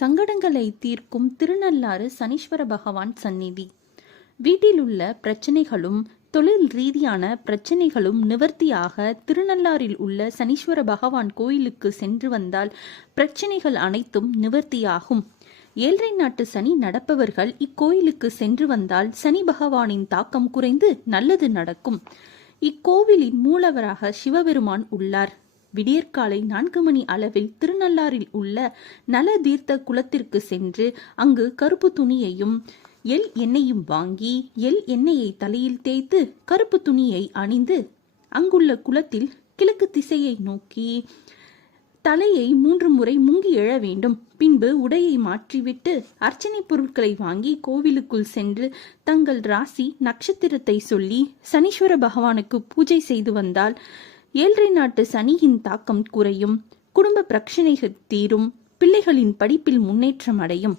சங்கடங்களை தீர்க்கும் திருநள்ளாறு சனீஸ்வர பகவான் சந்நிதி. வீட்டிலுள்ள பிரச்சனைகளும் தொழில் ரீதியான பிரச்சனைகளும் நிவர்த்தியாக திருநள்ளாறில் உள்ள சனீஸ்வர பகவான் கோயிலுக்கு சென்று வந்தால் பிரச்சனைகள் அனைத்தும் நிவர்த்தியாகும். ஏழரை நாட்டு சனி நடப்பவர்கள் இக்கோயிலுக்கு சென்று வந்தால் சனி பகவானின் தாக்கம் குறைந்து நல்லது நடக்கும். இக்கோவிலின் மூலவராக சிவபெருமான் உள்ளார். விடியற்காலை 4 மணி அளவில் திருநள்ளாறில் உள்ள நல தீர்த்த குளத்திற்கு சென்று அங்கு கருப்பு துணியையும் எள் எண்ணெயும் வாங்கி எள் எண்ணெயை தலையில் தேய்த்து கருப்பு துணியை அணிந்து அங்குள்ள குளத்தில் கிழக்கு திசையை நோக்கி தலையை 3 முறை முங்கி எழ வேண்டும். பின்பு உடையை மாற்றிவிட்டு அர்ச்சனை பொருட்களை வாங்கி கோவிலுக்குள் சென்று தங்கள் ராசி நட்சத்திரத்தை சொல்லி சனீஸ்வர பகவானுக்கு பூஜை செய்து வந்தால் ஏழரை நாட்டு சனியின் தாக்கம் குறையும், குடும்ப பிரச்சனைகள் தீரும், பிள்ளைகளின் படிப்பில் முன்னேற்றம் அடையும்.